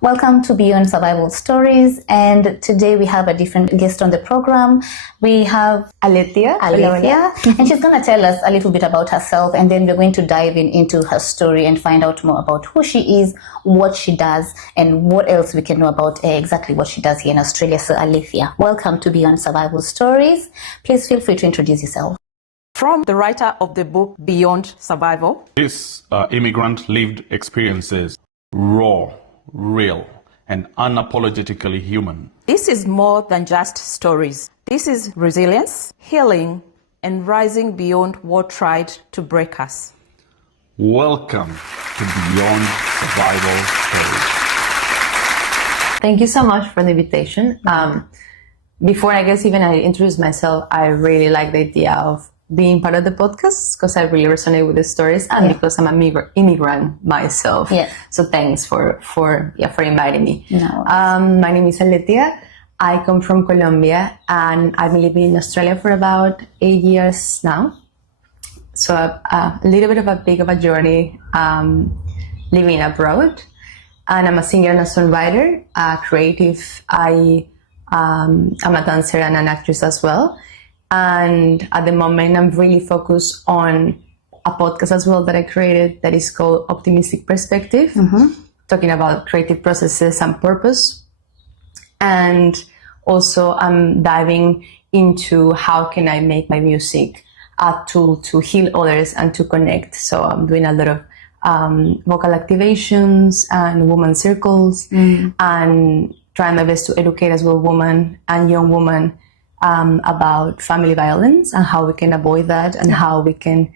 Welcome to Beyond Survival Stories, and today we have a different guest on the program. We have Alethia, and she's going to tell us a little bit about herself, and then we're going to dive into her story and find out more about who she is, what she does, and what else we can know about exactly what she does here in Australia. So Alethia, welcome to Beyond Survival Stories. Please feel free to introduce yourself. From the writer of the book Beyond Survival. This immigrant lived experiences, raw, real, and unapologetically human. This is more than just stories. This is resilience, healing, and rising beyond what tried to break us. Welcome to Beyond Survival Stories. Thank you so much for the invitation. Before I introduce myself, I really like the idea of being part of the podcast because I really resonate with the stories and because I'm an immigrant myself. Yeah. So thanks for inviting me. No. My name is Alethia. I come from Colombia and I've been living in Australia for about 8 years now. So a little bit of a big of a journey living abroad. And I'm a singer and a songwriter, a creative. I'm a dancer and an actress as well. And at the moment, I'm really focused on a podcast as well that I created that is called Optimistic Perspective, talking about creative processes and purpose. And also I'm diving into how can I make my music a tool to heal others and to connect. So I'm doing a lot of vocal activations and women circles and trying my best to educate as well women and young women about family violence and how we can avoid that and how we can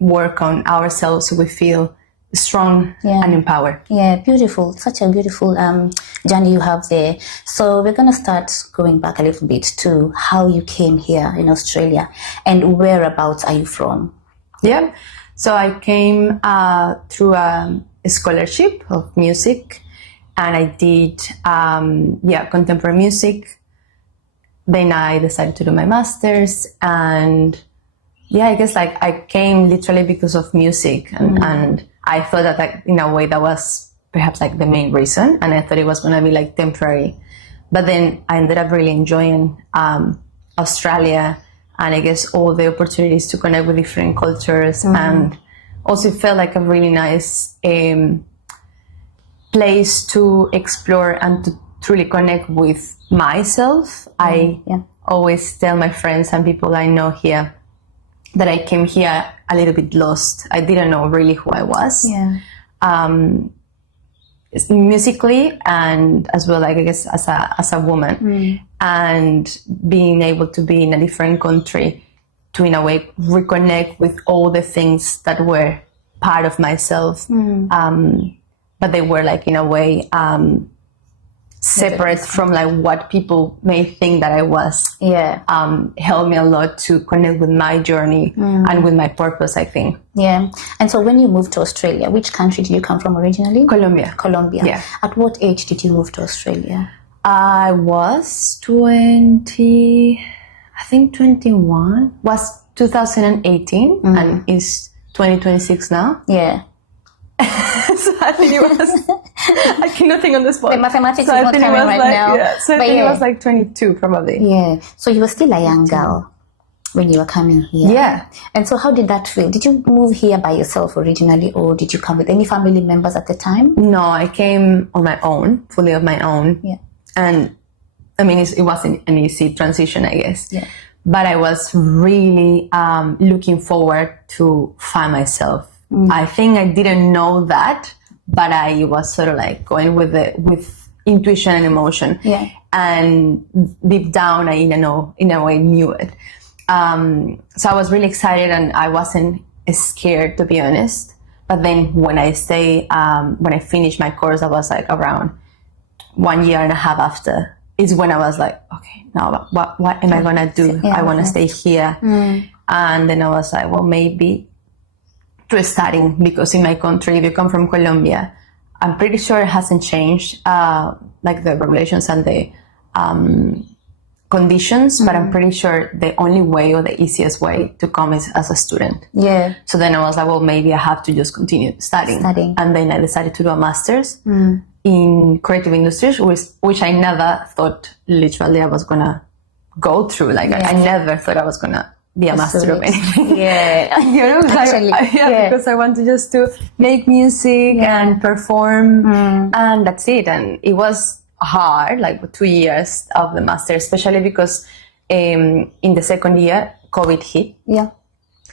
work on ourselves so we feel strong and empowered. Yeah, beautiful. Such a beautiful journey you have there. So we're going to start going back a little bit to how you came here in Australia and whereabouts are you from? Yeah, so I came through a scholarship of music and I did contemporary music. Then I decided to do my master's and I came literally because of music and I thought that in a way that was perhaps the main reason and I thought it was going to be temporary. But then I ended up really enjoying Australia and I guess all the opportunities to connect with different cultures and also felt like a really nice place to explore and to truly connect with myself. I always tell my friends and people I know here that I came here a little bit lost. I didn't know really who I was. Yeah. Musically and as well as a woman and being able to be in a different country to in a way reconnect with all the things that were part of myself but they were in a way separate from what people may think that I was. Helped me a lot to connect with my journey and with my purpose, I think. Yeah. And so when you moved to Australia, which country did you come from originally? Colombia. Yeah. At what age did you move to Australia? I was 21. Was 2018 and it's 2026 now. Yeah. So I think it was, I cannot think on the spot. The mathematics is not coming right now. Yeah. So I think it was 22 probably. Yeah. So you were still a young girl when you were coming here. Yeah. And so how did that feel? Did you move here by yourself originally or did you come with any family members at the time? No, I came on my own, fully on my own. Yeah. And it wasn't an easy transition, I guess. Yeah. But I was really looking forward to find myself. I think I didn't know that, but I was sort of going with intuition and emotion. Yeah. And deep down, I in a way knew it. So I was really excited and I wasn't scared, to be honest. But then when I finished my course, I was around 1 year and a half after is when I was okay, now what am I going to do? Yeah. I want to stay here. And then I was well, maybe to studying, because in my country, if you come from Colombia, I'm pretty sure it hasn't changed, the regulations and the conditions, but I'm pretty sure the only way or the easiest way to come is as a student. Yeah. So then I was like, well, maybe I have to just continue studying. And then I decided to do a master's in creative industries, which I never thought literally I was gonna go through. Like I never thought I was gonna be a master of anything. Yeah. You know, Actually, because I wanted just to make music and perform, and that's it. And it was hard, like 2 years of the master, especially because in the second year, COVID hit. Yeah.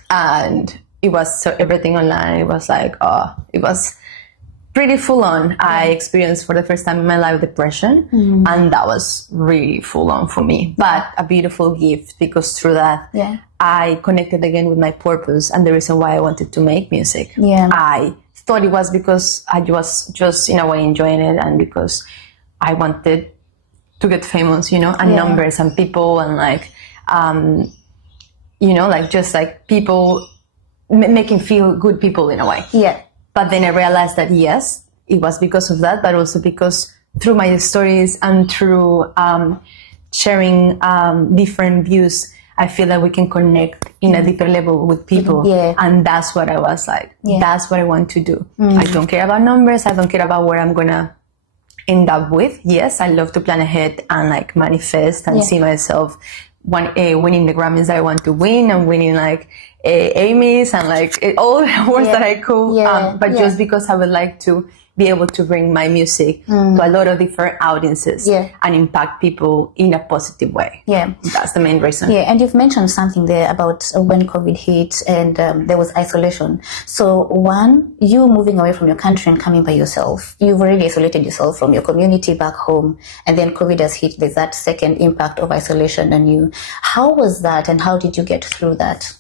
And it was so everything online. It was like, it was pretty full on. I experienced for the first time in my life depression, and that was really full on for me. But a beautiful gift, because through that, I connected again with my purpose and the reason why I wanted to make music. Yeah. I thought it was because I was just in a way enjoying it, and because I wanted to get famous, you know, and numbers and people and like, you know, like just like people making feel good people in a way. Yeah. But then I realized that yes, it was because of that, but also because through my stories and through sharing different views, I feel that we can connect in a deeper level with people. Yeah. And that's what I was like. That's what I want to do. I don't care about numbers. I don't care about where I'm going to end up with. Yes, I love to plan ahead and like manifest and see myself winning the Grammys that I want to win and winning like Emmys and like all the awards that I could. But just because I would like to be able to bring my music to a lot of different audiences and impact people in a positive way. Yeah. That's the main reason. Yeah, and you've mentioned something there about when COVID hit and there was isolation. So one, you moving away from your country and coming by yourself, you've already isolated yourself from your community back home, and then COVID has hit. There's that second impact of isolation on you. How was that, and how did you get through that?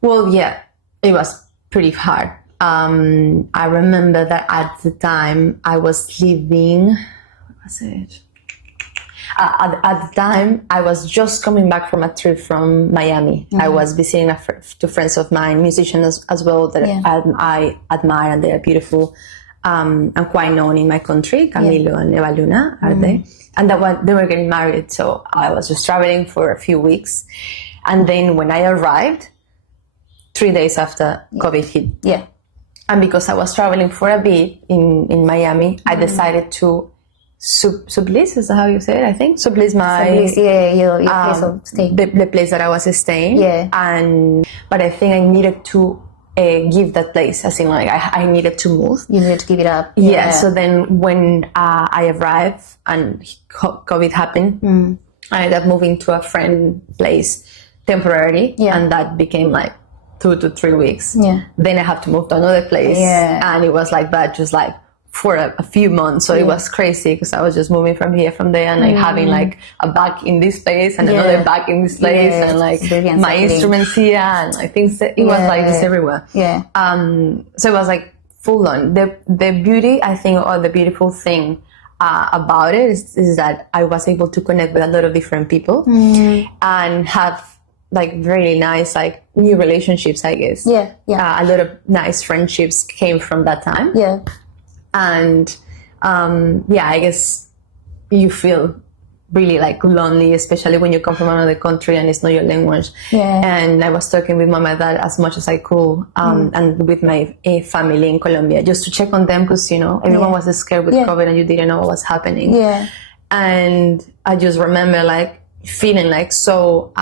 Well, yeah, it was pretty hard. I remember that at the time I was living, what was it? At the time I was just coming back from a trip from Miami. I was visiting two friends of mine, musicians as well, that I admire, and they are beautiful and quite known in my country. Camilo and Eva Luna are they? And they were getting married, so I was just traveling for a few weeks. And then when I arrived, 3 days after COVID hit. Yeah. And because I was traveling for a bit in Miami, I decided to sublease, is that how you say it? I think sublease my your place of stay. The place that I was staying. Yeah. But I think I needed to give that place, as in like I needed to move. You needed to give it up. Yeah. So then when I arrived and COVID happened, I ended up moving to a friend place temporarily, and that became like 2 to 3 weeks. Yeah. Then I have to move to another place. Yeah. And it was like that, just like for a few months. So it was crazy because I was just moving from here, from there, and like having like a bag in this place and another bag in this place, and like my instruments here and like things. It was like just everywhere. Yeah. So it was like full on. The beauty, I think, or the beautiful thing about it is that I was able to connect with a lot of different people and have like very nice, like new relationships, I guess. Yeah. A lot of nice friendships came from that time. Yeah. And I guess you feel really like lonely, especially when you come from another country and it's not your language. Yeah. And I was talking with mom and dad as much as I could, and with my family in Colombia, just to check on them, because, you know, everyone was scared with COVID and you didn't know what was happening. Yeah. And I just remember like feeling like so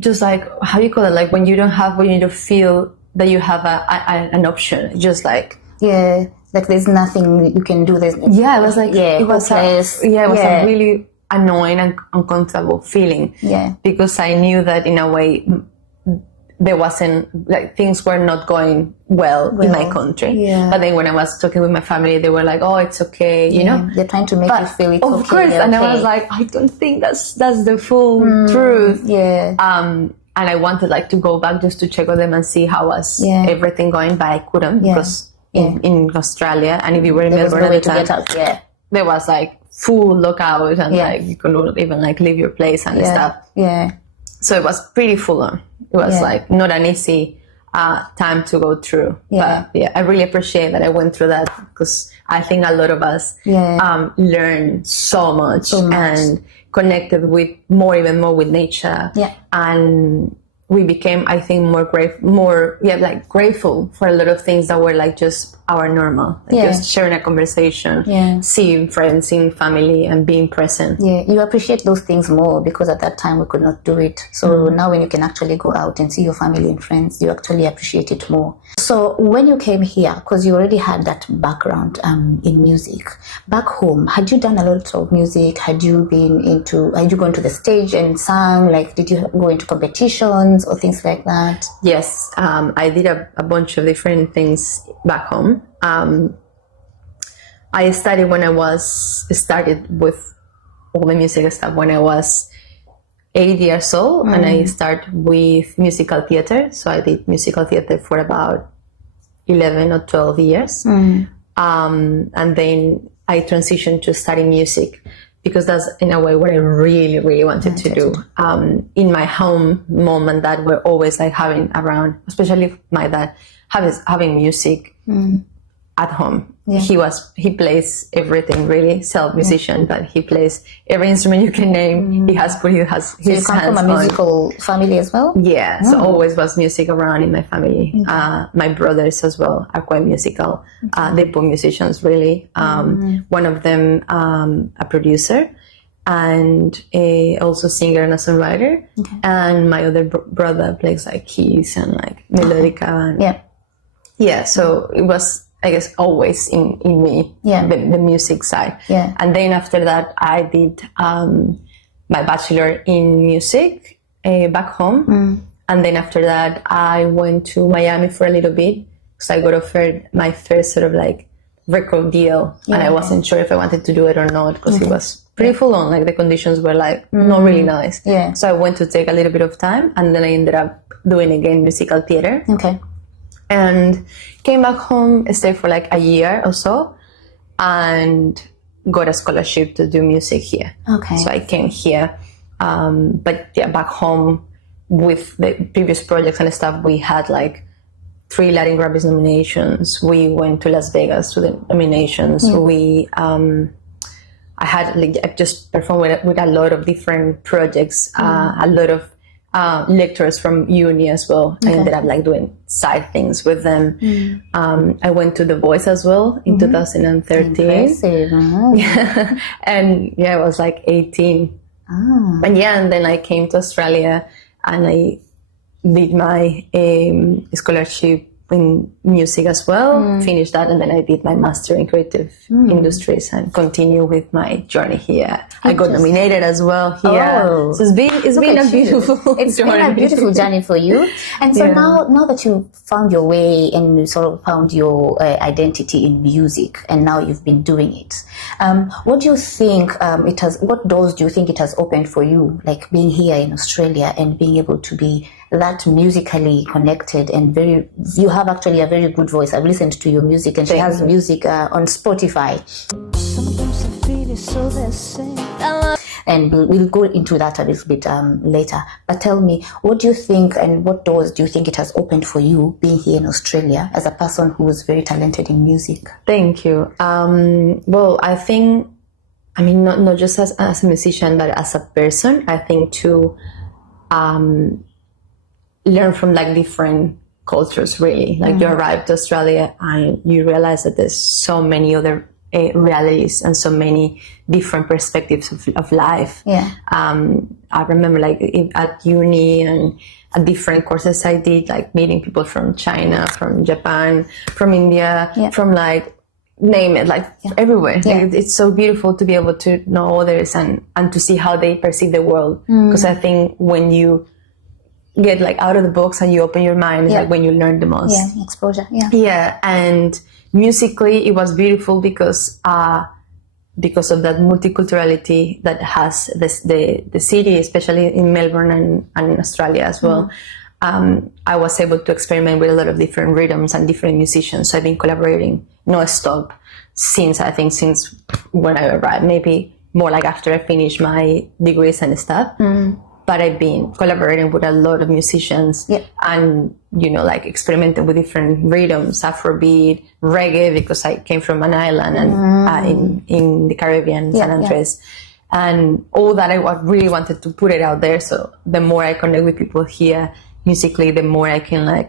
just like, how do you call it? Like when you don't feel that you have an option, just like, like there's nothing you can do. It was like, it was a really annoying and uncomfortable feeling. Yeah. Because I knew that in a way there wasn't, like, things were not going well in my country. Yeah. But then when I was talking with my family, they were like, oh, it's okay, you know? They're trying to make you feel it's okay. Of course, and I was like, I don't think that's the full truth. Yeah. And I wanted like to go back just to check on them and see how was everything going, but I couldn't because in Australia, and if you were in Melbourne at the time, there was like full lockout and like you couldn't even like leave your place and stuff. Yeah. So it was pretty full on. It was like not an easy time to go through. Yeah. But yeah, I really appreciate that I went through that, because I think a lot of us learned so much and connected with even more with nature. Yeah. And we became, I think, grateful for a lot of things that were like just our normal, just sharing a conversation, seeing friends, seeing family, and being present. Yeah, you appreciate those things more, because at that time we could not do it. So now when you can actually go out and see your family and friends, you actually appreciate it more. So when you came here, because you already had that background in music, back home, had you done a lot of music? Had you gone to the stage and sang? Like, did you go into competitions or things like that? Yes, I did a bunch of different things back home. I started with all the music stuff when I was 8 years old, and I started with musical theater. So I did musical theater for about 11 or 12 years. And then I transitioned to study music, because that's in a way what I really, really wanted to do. In my home, mom and dad were always like having around, especially my dad, having music at home. Yeah. He plays everything, really, self-musician, but he plays every instrument you can name. He has his So you come from a musical family as well? Yeah, so always was music around in my family. My brothers as well are quite musical. They're both musicians, really. One of them a producer, and also singer and a songwriter. And my other brother plays like keys and like melodica. Yeah, so it was, I guess, always in me, the music side. Yeah. And then after that, I did my bachelor in music back home. And then after that, I went to Miami for a little bit, because I got offered my first sort of like record deal. And I wasn't sure if I wanted to do it or not, because it was pretty full on. Like the conditions were like not really nice. Yeah. So I went to take a little bit of time, and then I ended up doing again musical theater. Okay. And came back home, stayed for like a year or so, and got a scholarship to do music here. Okay. So I came here. But yeah, back home with the previous projects and stuff, we had like 3 Latin Grammys nominations. We went to Las Vegas to the nominations. I just performed with a lot of different projects, a lot of lecturers from uni as well. I ended up like doing side things with them. I went to The Voice as well in 2013. Impressive. Yeah. And I was like 18. And then I came to Australia, and I did my scholarship in music as well, finished that, and then I did my master in creative industries and continue with my journey here. I got nominated as well here. So it's been a beautiful It's been a beautiful journey for you. And so now that you found your way and you sort of found your identity in music, and now you've been doing it, what do you think what doors do you think it has opened for you, like being here in Australia and being able to be that musically connected and you have actually a very good voice. I've listened to your music, and she has music on Spotify. And we'll go into that a little bit later. But tell me, what do you think, and what doors do you think it has opened for you being here in Australia as a person who is very talented in music? Thank you. Well, I think, not just as a musician, but as a person, I think to learn from like different cultures, really. Like you arrive to Australia and you realize that there's so many other realities and so many different perspectives of life. I remember like at uni and at different courses I did, like meeting people from China, from Japan, from India, from like name it, like everywhere. Like, it's so beautiful to be able to know others and to see how they perceive the world. Because I think when you get like out of the box and you open your mind, it's like when you learn the most. Exposure. And musically it was beautiful because of that multiculturality that has the city, especially in Melbourne and in Australia as well. I was able to experiment with a lot of different rhythms and different musicians. So I've been collaborating non-stop since when I arrived, maybe more like after I finished my degrees and stuff. but I've been collaborating with a lot of musicians and, like experimenting with different rhythms, Afrobeat, reggae, because I came from an island and in the Caribbean, San Andres. And all that I really wanted to put it out there. So the more I connect with people here musically, the more I can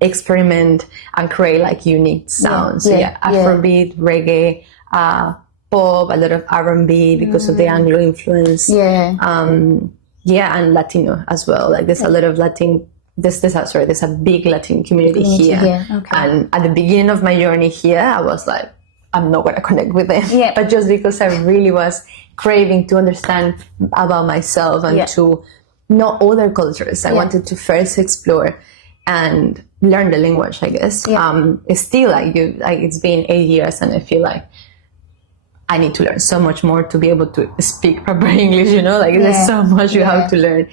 experiment and create like unique sounds. Afrobeat, reggae, pop, a lot of R&B because of the Anglo influence. And Latino as well. Like there's a lot of Latin. There's a big Latin community here. And at the beginning of my journey here, I was like, I'm not going to connect with them. But just because I really was craving to understand about myself and to know other cultures, I wanted to first explore and learn the language, I guess. It's still it's been 8 years and I feel like I need to learn so much more to be able to speak proper English, there's so much you have to learn.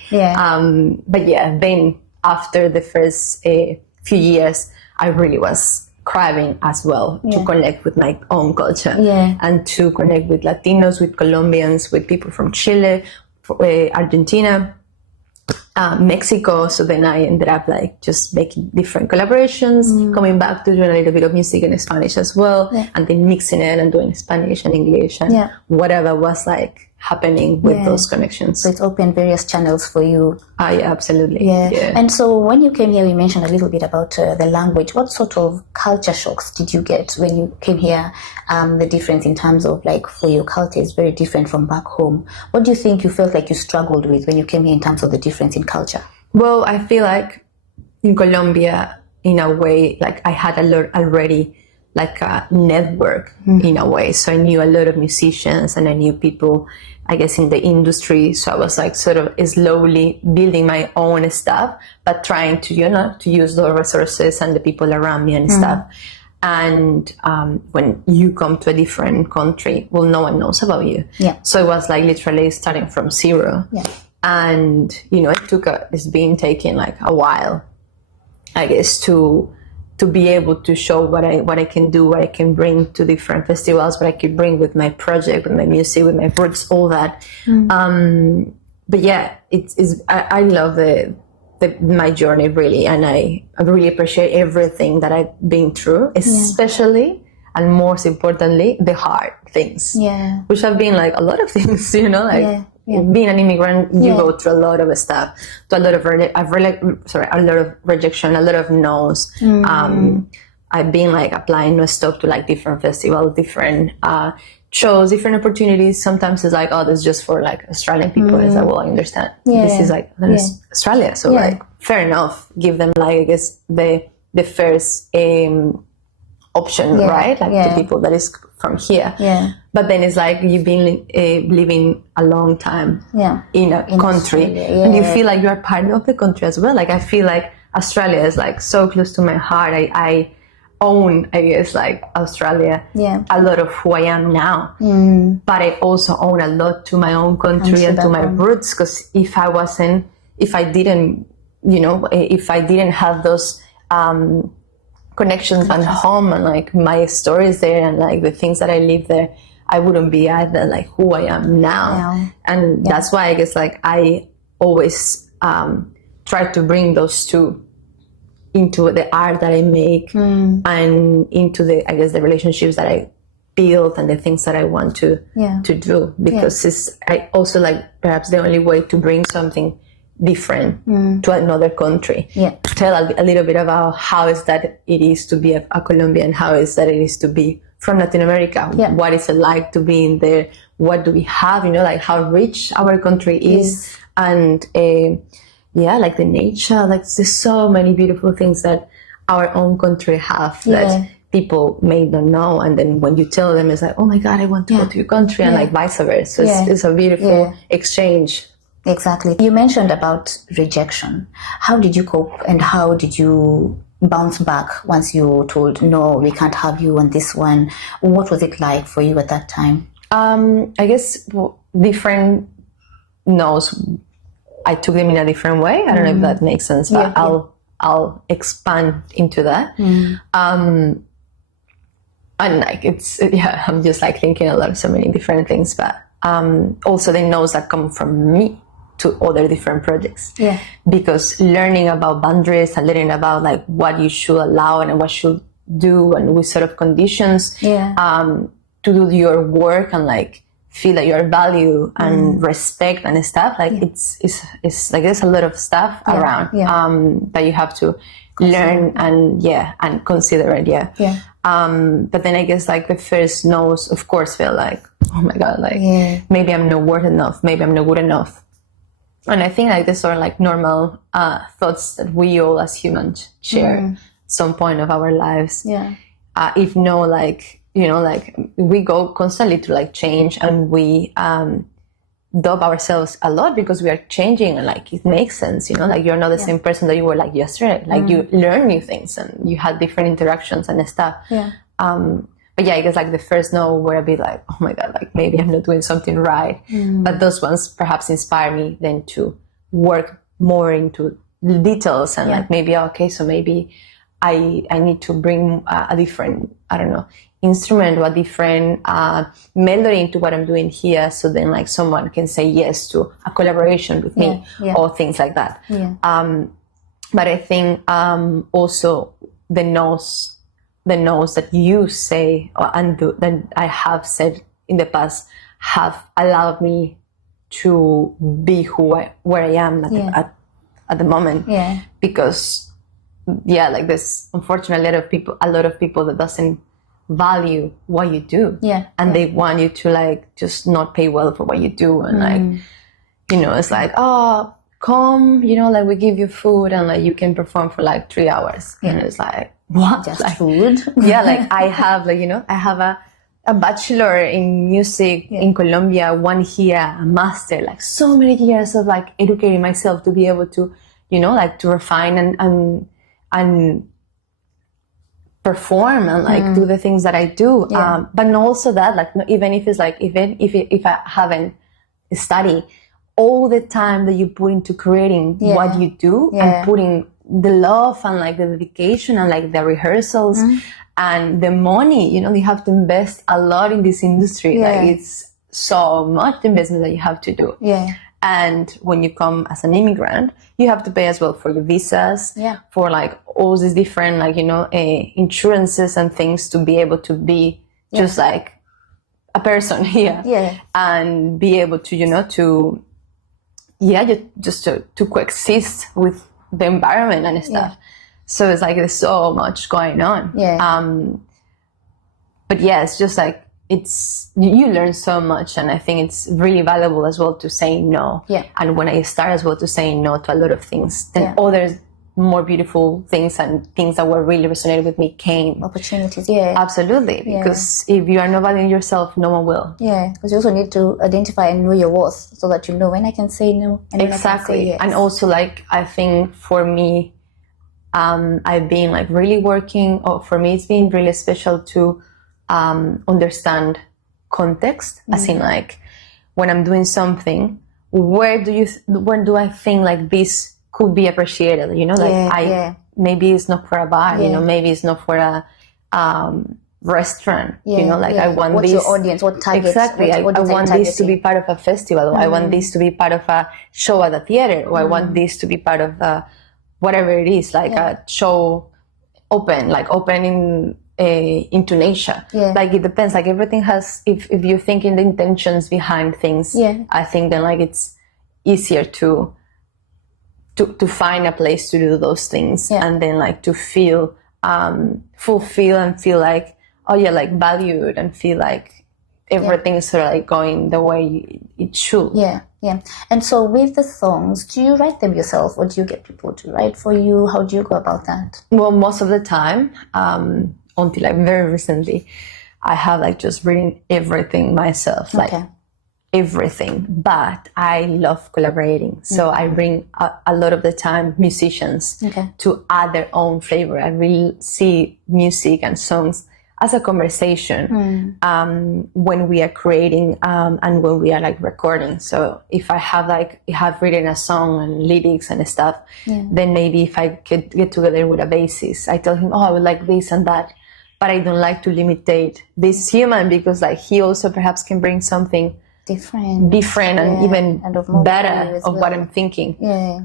But then after the first few years, I really was craving as well to connect with my own culture and to connect with Latinos, with Colombians, with people from Chile, Argentina, Mexico. So then I ended up just making different collaborations, coming back to doing a little bit of music in Spanish as well, and then mixing it and doing Spanish and English and whatever was happening with those connections. So it's opened various channels for you. Absolutely. And so when you came here, we mentioned a little bit about the language. What sort of culture shocks did you get when you came here? The difference in terms of for your culture is very different from back home. What do you think you felt like you struggled with when you came here in terms of the difference in culture? Well, I feel like in Colombia, in a way, I had a lot already, a network in a way. So I knew a lot of musicians and I knew people, I guess, in the industry. So I was sort of slowly building my own stuff, but trying to, to use the resources and the people around me and stuff. And when you come to a different country, well, no one knows about you. So it was literally starting from zero. And, it's been taking a while, I guess, to be able to show what I can do, what I can bring to different festivals, what I can bring with my project, with my music, with my roots, all that. But I love my journey really, and I really appreciate everything that I've been through, especially and most importantly the hard things, which have been a lot of things, being an immigrant, you go through a lot of stuff, to a lot of rejection, a lot of no's. I've been applying non-stop to different festivals, different shows, different opportunities. Sometimes it's this is just for Australian people. It's well, I understand. This is Australia, so fair enough. Give them I guess the first option, right? To people that is from here. But then it's you've been living a long time in a country, and you feel you're part of the country as well. I feel Australia is so close to my heart. I own, I guess, Australia, a lot of who I am now. But I also own a lot to my own country and to my roots, because if I didn't have those connections and home and my stories there and the things that I live there, I wouldn't be either who I am now. And that's why I guess I always try to bring those two into the art that I make and into the relationships that I build and the things that I want to do, because it's also perhaps the only way to bring something different to another country. Tell a little bit about how is that it is to be a Colombian, how is that it is to be from Latin America, what is it like to be in there, what do we have, how rich our country is, and the nature, there's so many beautiful things that our own country have that people may not know, and then when you tell them, it's oh my God, I want to go to your country, and vice versa. So it's a beautiful exchange. Exactly. You mentioned about rejection. How did you cope and how did you bounce back once you were told, no, we can't have you on this one? What was it like for you at that time? I guess different no's. I took them in a different way. I don't know if that makes sense, but I'll expand into that. And it's, I'm just thinking a lot of so many different things, but also the no's that come from me. to other different projects. Yeah. Because learning about boundaries and learning about like what you should allow and what should do and with sort of conditions to do your work and like feel that you're valued and respect and stuff, like it's like there's a lot of stuff around that you have to learn and consider it. But then I guess like the first no's of course feel like, oh my god, like maybe I'm not worth enough, maybe I'm not good enough. And I think like these are like normal thoughts that we all as humans share some point of our lives. If no, like, you know, like we go constantly through like change and we doubt ourselves a lot because we are changing and like it makes sense, you know, like you're not the same person that you were like yesterday. Like you learn new things and you had different interactions and stuff. But yeah, I guess like the first no where I'd be like, oh my god, like maybe I'm not doing something right. But those ones perhaps inspire me then to work more into details and like maybe, okay, so maybe I need to bring a different, I don't know, instrument or a different melody into what I'm doing here, so then like someone can say yes to a collaboration with me or things like that. But I think also the no's that you say and do, that I have said in the past have allowed me to be where I am at the moment. Because like there's unfortunately a lot of people that doesn't value what you do. And they want you to like just not pay well for what you do and like, you know, it's like, oh, come, you know, like we give you food and like you can perform for like 3 hours. And it's like, what? Just like, food? like I have like, you know, I have a bachelor in music in Colombia, one here, a master, like so many years of like educating myself to be able to, you know, like to refine and perform and like do the things that I do. But also that, like, even if it's like, even if I haven't studied, all the time that you put into creating what you do and putting the love and like the dedication and like the rehearsals and the money, you know, you have to invest a lot in this industry. Like it's so much investment that you have to do. And when you come as an immigrant, you have to pay as well for your visas, for like all these different like, you know, insurances and things to be able to be just like a person here and be able to, you know, to just to coexist with the environment and stuff. So it's like there's so much going on. But it's just like you learn so much, and I think it's really valuable as well to say no. And when I start as well to say no to a lot of things, then other more beautiful things and things that were really resonated with me came. Opportunities, absolutely. Because if you are not valuing yourself, no one will. Because you also need to identify and know your worth so that you know when I can say no and when I can say yes. And also like I think for me, I've been like really working, or for me it's been really special to understand context, as in like when I'm doing something, when do I think like this could be appreciated, you know, like maybe it's not for a bar, you know, maybe it's not for a restaurant, you know, like I want what's this. Your audience? What target? Exactly. I want this to be part of a festival, or I want this to be part of a show at the theater, or I want this to be part of whatever it is, like a show open in Tunisia. Like it depends, like everything has, if you think in the intentions behind things, I think then like it's easier to find a place to do those things and then like to feel fulfilled and feel like like valued and feel like everything is sort of like going the way it should. And so with the songs, do you write them yourself or do you get people to write for you? How do you go about that? Well, most of the time, until like very recently, I have like just written everything myself, like everything. But I love collaborating, so I bring a lot of the time musicians to add their own flavor. I really see music and songs as a conversation when we are creating and when we are like recording. So if I have written a song and lyrics and stuff, then maybe if I could get together with a bassist, I tell him, I would like this and that, but I don't like to limitate this human, because like he also perhaps can bring something different and even and of more better value as of well. what I'm thinking. Yeah.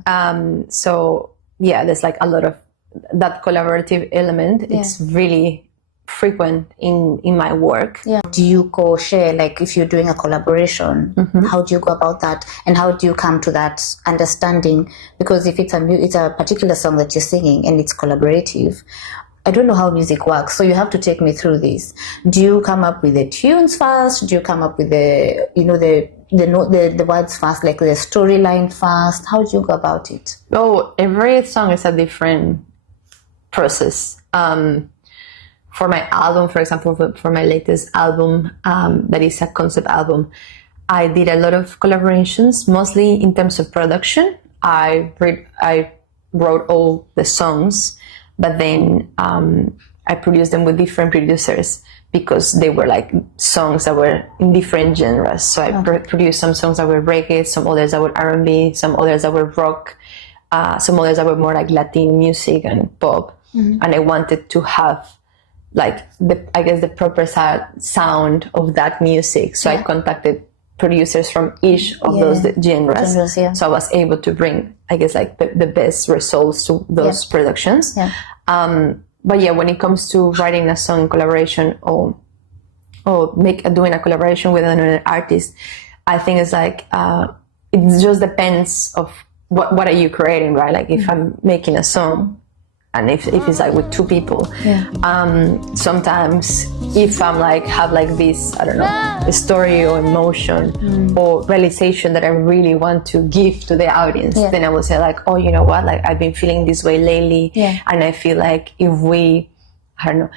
There's like a lot of that collaborative element. It's really frequent in my work. Yeah. Do you co-share, like if you're doing a collaboration, how do you go about that? And how do you come to that understanding? Because if it's a particular song that you're singing and it's collaborative, I don't know how music works, so you have to take me through this. Do you come up with the tunes first? Do you come up with the words first, like the storyline first? How do you go about it? Oh, every song is a different process. For my album, for example, for my latest album, that is a concept album, I did a lot of collaborations, mostly in terms of production. I wrote all the songs, but then I produced them with different producers because they were like songs that were in different genres. So I produced some songs that were reggae, some others that were R&B, some others that were rock, some others that were more like Latin music and pop. And I wanted to have like the proper sound of that music. So I contacted producers from each of those genres. So I was able to bring, I guess, like the best results to those productions. But when it comes to writing a song in collaboration or doing a collaboration with another artist, I think it's like it just depends of what are you creating, right? Like if I'm making a song, and if it's like with two people, sometimes if I'm like have like this, I don't know, a story or emotion or realization that I really want to give to the audience, then I will say like, oh, you know what, like I've been feeling this way lately, and I feel like if we, I don't know,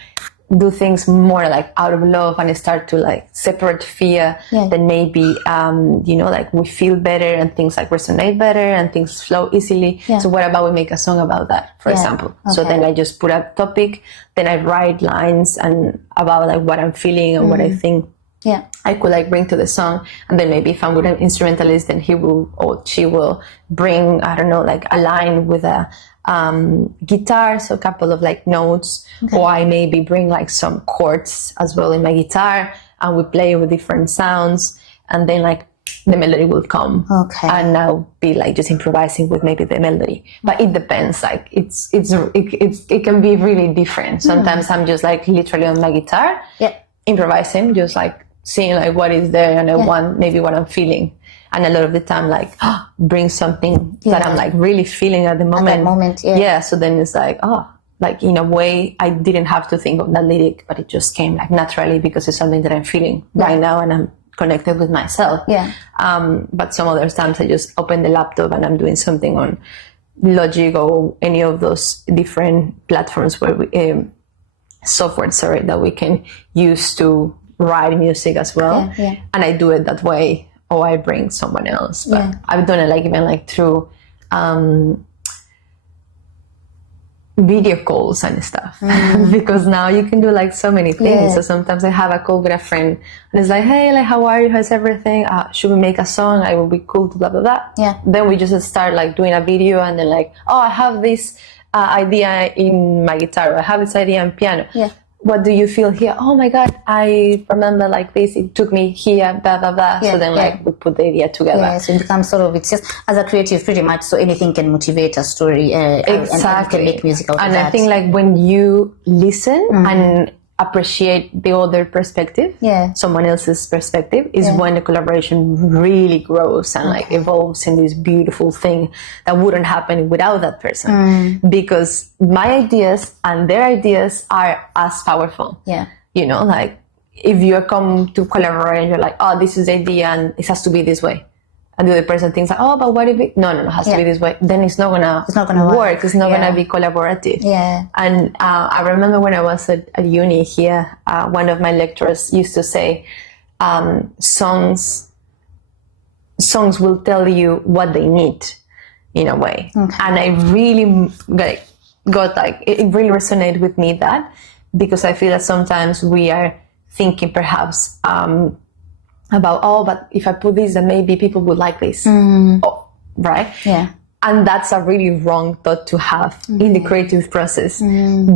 do things more like out of love and start to like separate fear, then maybe like we feel better and things like resonate better and things flow easily. So what about we make a song about that, for example? So then I just put a topic, then I write lines and about like what I'm feeling and what I think I could like bring to the song. And then maybe if I'm with an instrumentalist, then he will or she will bring, I don't know, like a line with a guitar, so a couple of like notes, or I maybe bring like some chords as well in my guitar, and we play with different sounds, and then like the melody will come, and I'll be like just improvising with maybe the melody. But it depends, like it can be really different. Sometimes I'm just like literally on my guitar, improvising, just like seeing like what is there, and I want maybe what I'm feeling. And a lot of the time, like, bring something that I'm like really feeling at the moment. At that moment, So then it's like, like in a way, I didn't have to think of that lyric, but it just came like naturally because it's something that I'm feeling right now, and I'm connected with myself. But some other times I just open the laptop and I'm doing something on Logic or any of those different platforms where software that we can use to write music as well. And I do it that way. Or I bring someone else, but I've done it like even like through video calls and stuff, because now you can do like so many things. So sometimes I have a call with a friend and it's like, hey, like how are you? How's everything? Should we make a song? I will be cool to blah blah blah. Then we just start like doing a video, and then like, oh, I have this idea in my guitar, or I have this idea in piano. What do you feel here? Oh my God, I remember like this, it took me here, blah, blah, blah. So then like we put the idea together. So it becomes sort of, it's just as a creative pretty much, so anything can motivate a story and can make music out of that. And I think like when you listen and appreciate the other perspective, someone else's perspective, is when the collaboration really grows and like evolves in this beautiful thing that wouldn't happen without that person. Because my ideas and their ideas are as powerful. You know, like if you come to collaborate, you're like, oh, this is the idea and it has to be this way. And the other person thinks like, oh, but what if it, no, it has to be this way. Then it's not gonna work. It's not gonna be collaborative. And I remember when I was at uni here, one of my lecturers used to say, songs will tell you what they need in a way. And I really got like, it really resonated with me that, because I feel that sometimes we are thinking perhaps, about, oh, but if I put this, then maybe people would like this. Right? And that's a really wrong thought to have in the creative process,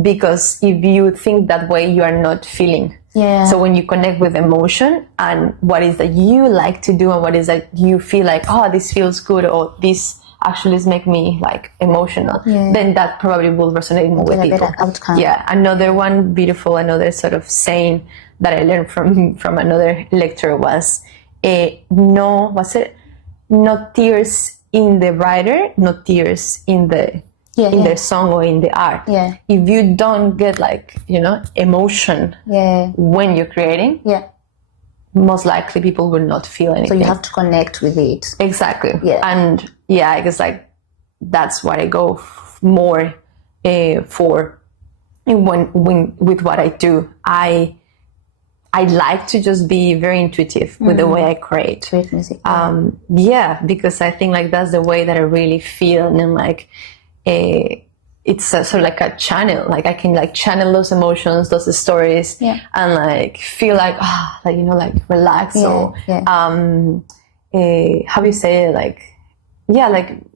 because if you think that way, you are not feeling. Yeah. So when you connect with emotion and what is that you like to do and what is that you feel like, oh, this feels good, or this actually is make me like emotional, then that probably will resonate more with people. Better outcome. Yeah. Another one beautiful, another sort of saying that I learned from another lecturer was, no tears in the writer, no tears in the their song or in the art. Yeah. If you don't get like, emotion when you're creating, most likely people will not feel anything. So you have to connect with it. Exactly. Yeah. And I guess like that's what I go more for when with what I do. I like to just be very intuitive with the way I create. Create music. Because I think like that's the way that I really feel, and like it's sort of like a channel. Like I can like channel those emotions, those stories, and like feel like like relax. Or how do you say it? Like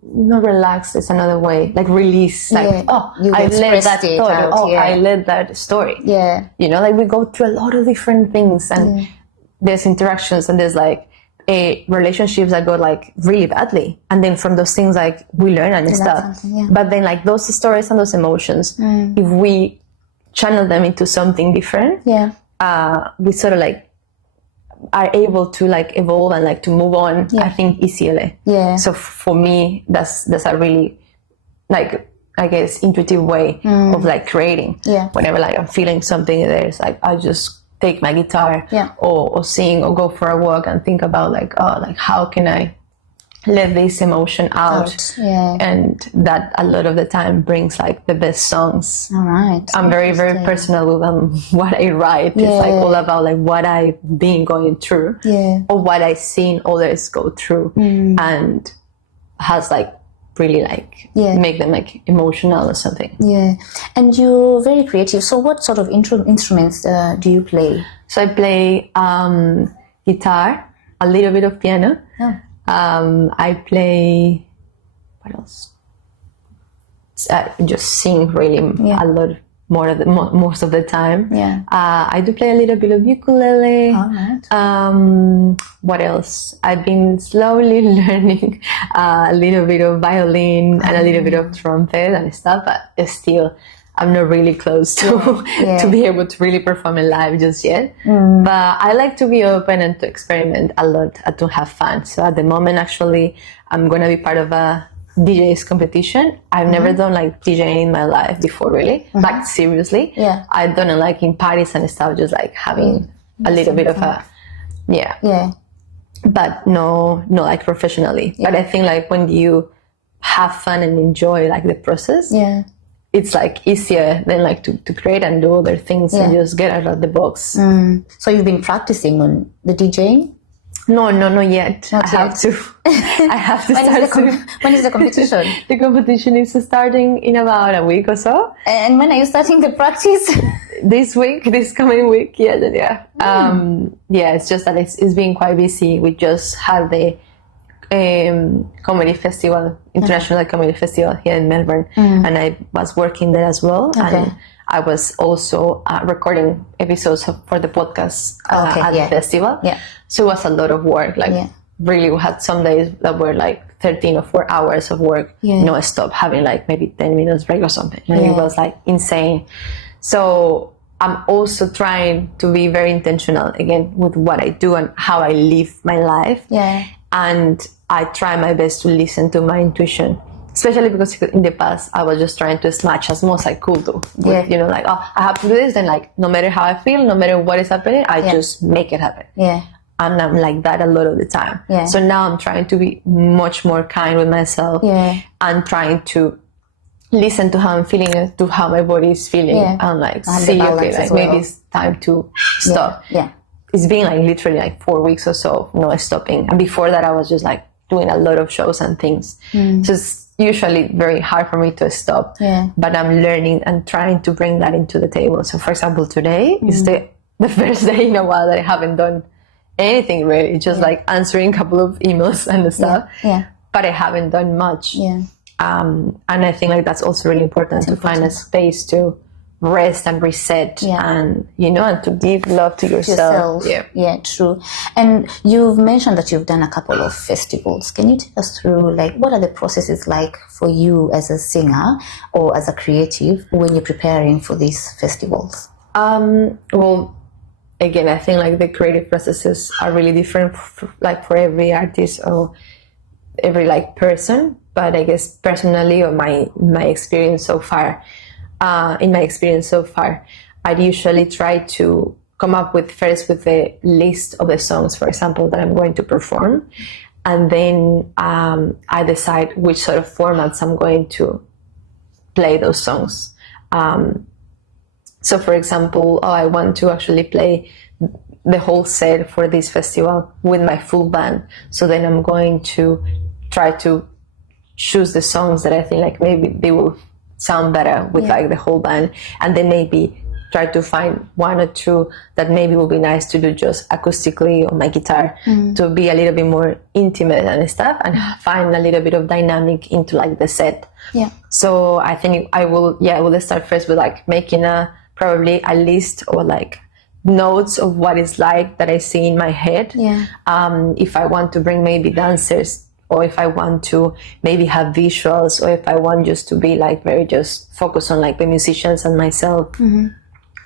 not relax. It's another way. Like release. Like I let that story. I let that story. Yeah. Like we go through a lot of different things, and there's interactions, and there's like relationships that go like really badly, and then from those things like we learn and stuff. But then like those stories and those emotions, if we channel them into something different, we sort of like are able to like evolve and like to move on. I think easily. So for me, that's a really like, I guess, intuitive way of like creating. Whenever like I'm feeling something, there's like I just take my guitar or sing or go for a walk and think about like, how can I let this emotion out? And that a lot of the time brings like the best songs. All right. I'm very, very personal with what I write. It's like all about like what I've been going through or what I've seen others go through, and has like really like make them like emotional or something. And you're very creative. So what sort of instruments do you play? So I play guitar, a little bit of piano. I play, what else? I just sing really a lot more of most of the time. I do play a little bit of ukulele. All right. What else? I've been slowly learning a little bit of violin and a little bit of trumpet and stuff, but still I'm not really close to to be able to really perform in live just yet. But I like to be open and to experiment a lot and to have fun. So at the moment, actually, I'm going to be part of a DJ's competition. I've never done like DJing in my life before, really, like seriously. I've done it like in parties and stuff, just like having a little bit of a, but no like professionally. But I think like when you have fun and enjoy like the process, it's like easier than like to create and do other things and just get out of the box. So you've been practicing on the DJing? No, not yet. I have to start soon. When is the competition? The competition is starting in about a week or so. And when are you starting the practice? This coming week. It's just that it's been quite busy. We just had the comedy festival, international comedy festival here in Melbourne, and I was working there as well. And I was also recording episodes for the podcast at the festival. So it was a lot of work. Like really, we had some days that were like 13 or 4 hours of work, no stop, having like maybe 10 minutes break or something. And it was like insane. So I'm also trying to be very intentional again with what I do and how I live my life. And I try my best to listen to my intuition, especially because in the past I was just trying to snatch as much as I could do. With, like, I have to do this, then like no matter how I feel, no matter what is happening, I just make it happen. And I'm like that a lot of the time. So now I'm trying to be much more kind with myself and trying to listen to how I'm feeling, to how my body is feeling, and like see, okay, like maybe it's time to stop. It's been like literally like 4 weeks or so, no stopping. And before that, I was just like doing a lot of shows and things. So it's usually very hard for me to stop. But I'm learning and trying to bring that into the table. So for example, today is the first day in a while that I haven't done anything really, just like answering a couple of emails and stuff. But I haven't done much. And I think like that's also really important to find a space to rest and reset, and and to give love to yourself. Yeah, true. And you've mentioned that you've done a couple of festivals. Can you take us through like what are the processes like for you as a singer or as a creative when you're preparing for these festivals? Well, again, I think like the creative processes are really different for every artist or every like person, but I guess personally, or my experience so far, I'd usually try to come up with the list of the songs, for example, that I'm going to perform, and then I decide which sort of formats I'm going to play those songs. So, for example, I want to actually play the whole set for this festival with my full band. So then I'm going to try to choose the songs that I think like maybe they will sound better with like the whole band, and then maybe try to find one or two that maybe will be nice to do just acoustically on my guitar to be a little bit more intimate and stuff, and find a little bit of dynamic into like the set. So I think I will start first with like making probably a list or like notes of what it's like that I see in my head. If I want to bring maybe dancers, or if I want to maybe have visuals, or if I want just to be like very just focus on like the musicians and myself.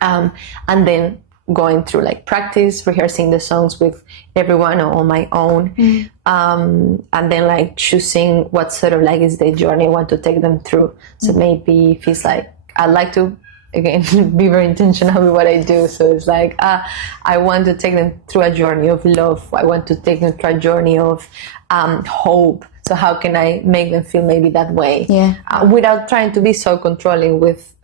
And then going through like practice, rehearsing the songs with everyone or on my own. And then like choosing what sort of like is the journey I want to take them through. So maybe if it's like, I like to, again, be very intentional with what I do. So it's like, I want to take them through a journey of love. I want to take them through a journey of hope. So how can I make them feel maybe that way? Without trying to be so controlling with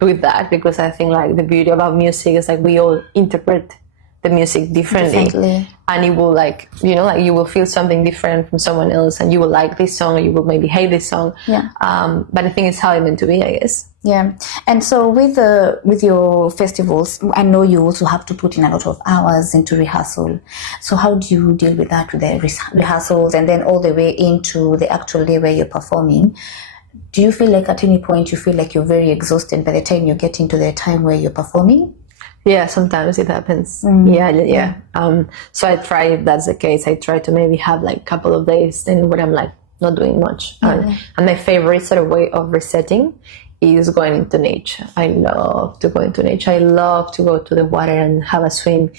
that, because I think like the beauty about music is like we all interpret the music differently. And it will like, like you will feel something different from someone else, and you will like this song, or you will maybe hate this song. But I think it's how it's meant to be, I guess. And so with your festivals, I know you also have to put in a lot of hours into rehearsal. So how do you deal with that, with the rehearsals and then all the way into the actual day where you're performing? Do you feel like at any point you feel like you're very exhausted by the time you get into the time where you're performing? Yeah, sometimes it happens. So I try, if that's the case, I try to maybe have like a couple of days then where I'm like not doing much. And my favorite sort of way of resetting is going into nature. I love to go into nature. I love to go to the water and have a swim.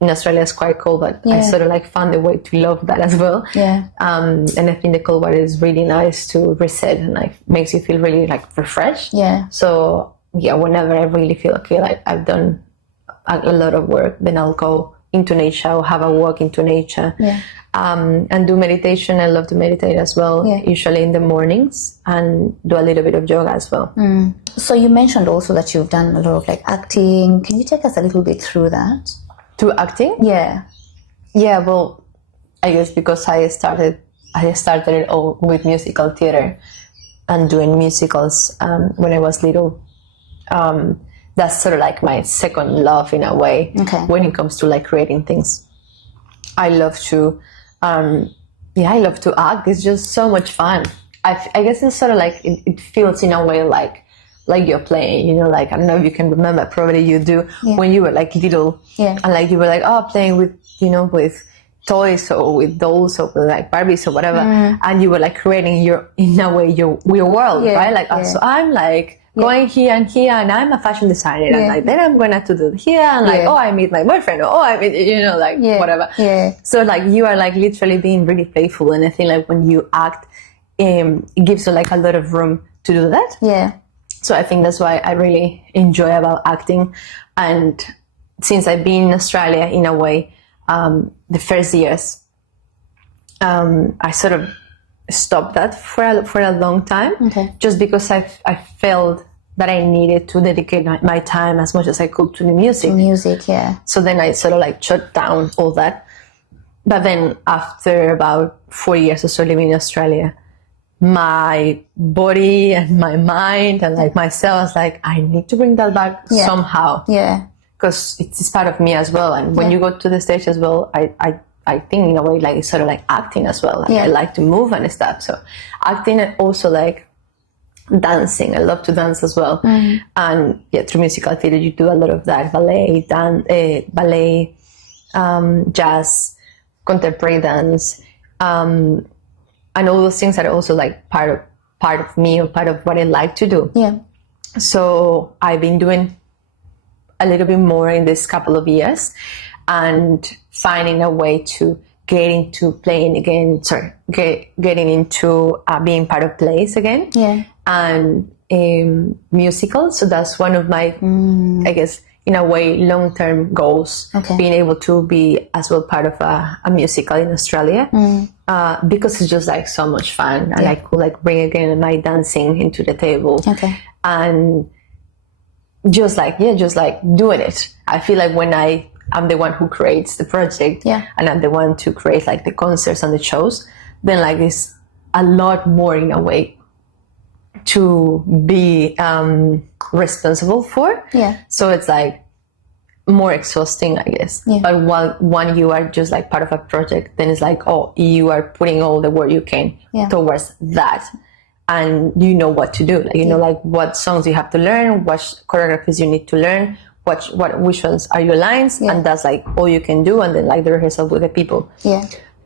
In Australia it's quite cold, but I sort of like found a way to love that as well. And I think the cold water is really nice to reset, and like makes you feel really like refreshed. So whenever I really feel okay, like I've done a lot of work, then I'll go into nature or have a walk into nature. And do meditation. I love to meditate as well, usually in the mornings, and do a little bit of yoga as well. So you mentioned also that you've done a lot of like acting. Can you take us a little bit through that? Through acting? Well, I guess because I started it all with musical theater and doing musicals when I was little. That's sort of like my second love in a way. When it comes to like creating things, I love to act. It's just so much fun. I guess it's sort of like it feels in a way like you're playing, like I don't know if you can remember, probably you do, when you were like little, and like you were like playing with with toys or with dolls or with like Barbies or whatever, and you were like creating your world, right? Like so I'm like going here and here, and I'm a fashion designer, and like then I'm gonna to do here, and like I meet my boyfriend, or I meet whatever. So like you are like literally being really playful, and I think like when you act, it gives you like a lot of room to do that. So I think that's why I really enjoy about acting. And since I've been in Australia, in a way, the first years, I sort of stopped that for a long time, just because I felt that I needed to dedicate my time as much as I could to the music. So then I sort of like shut down all that. But then after about 4 years or so living in Australia, my body and my mind and like myself was like, I need to bring that back somehow. Because it's part of me as well. And when you go to the stage as well, I I think in a way like it's sort of like acting as well. Like Yeah. I like to move and stuff. So acting and also like dancing. I love to dance as well. And yeah, through musical theater, you do a lot of that: ballet, ballet, jazz, contemporary dance, and all those things are also like part of me, or part of what I like to do. Yeah. So I've been doing a little bit more in this couple of years, and finding a way to get into playing again. Getting into being part of plays again. Yeah. And musicals. So that's one of my, I guess, in a way, long-term goals. Okay. Being able to be as well part of a musical in Australia, because it's just like so much fun, and I could like bring again my dancing into the table. Okay. And just like doing it. I feel like when I'm the one who creates the project, Yeah. and I'm the one to create like the concerts and the shows, then like it's a lot more in a way to be responsible for. Yeah. So it's like more exhausting, I guess. Yeah. But when you are just like part of a project, then it's like, oh, you are putting all the work you can towards that, and you know what to do. Like, you know, like what songs you have to learn, what choreographies you need to learn, which ones are your lines, and that's like all you can do, and then like the rehearsal with the people. Yeah.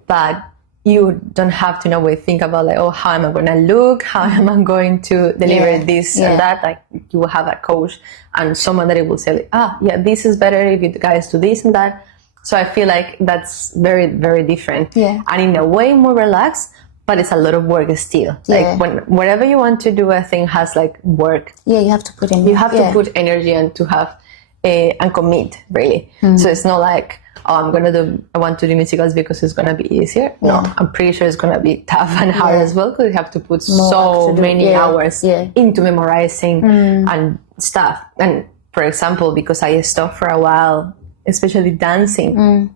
But you don't have to in a way think about like, oh, how am I going to look? How am I going to deliver this and that? Like you will have a coach and someone that it will say, like, this is better if you guys do this and that. So I feel like that's very, very different. Yeah. And in a way more relaxed, but it's a lot of work still. Yeah. Like whatever you want to do, I think has like work. Yeah, you have to put in. You have to put energy and to have and commit really. So it's not like, I want to do musicals because it's going to be easier. No, I'm pretty sure it's going to be tough and hard as well, because you have to put so many hours into memorizing and stuff. And for example, because I stopped for a while, especially dancing,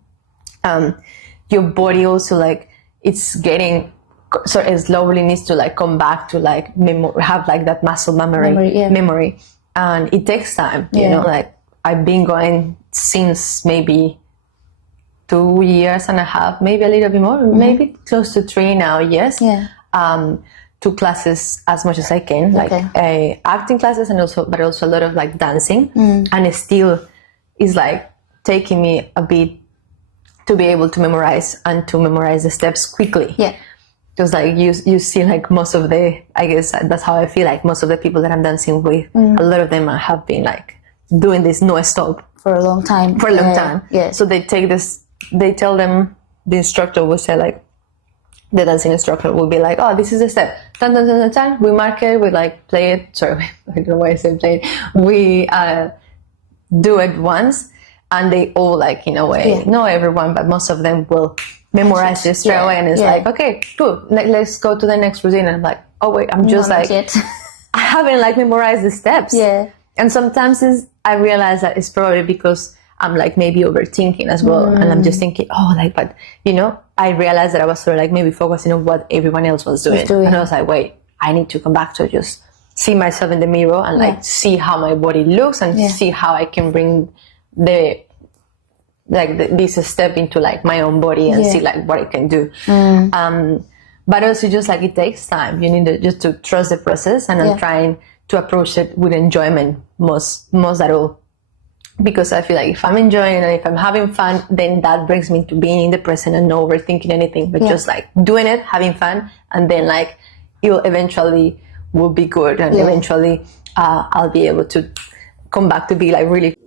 your body also like it's getting, so it slowly needs to like come back to like have like that muscle memory. And it takes time, you know, like I've been going since maybe 2 years and a half, maybe a little bit more, maybe close to 3 now, yes. Yeah. To classes as much as I can, like acting classes, and also a lot of like dancing. And it still is like taking me a bit to be able to memorize the steps quickly. Yeah. Because like you see like most of I guess that's how I feel like most of the people that I'm dancing with, a lot of them have been like doing this no stop For a long time. Yeah. So they take this, they tell them, the instructor will say like, the dancing instructor will be like, oh, this is the step. Dun, dun, dun, dun, dun. We mark it, we like play it. Sorry, I don't know why I said play it. We do it once, and they all like, in a way, not everyone, but most of them will memorize this straight away. And it's like, okay, cool. Let's go to the next routine. And I'm like, oh wait, I'm just like, I haven't like memorized the steps. Yeah. And sometimes I realize that it's probably because I'm like maybe overthinking as well. And I'm just thinking, oh, like, but you know, I realized that I was sort of like maybe focusing on what everyone else was doing. And I was like, wait, I need to come back to just see myself in the mirror and like see how my body looks and see how I can bring this step into like my own body and see like what I can do. But also just like it takes time. You need just to trust the process, and I'm trying to approach it with enjoyment most at all. Because I feel like if I'm enjoying and if I'm having fun, then that brings me to being in the present and not overthinking anything, but just like doing it, having fun, and then like it'll eventually will be good, and eventually I'll be able to come back to be like really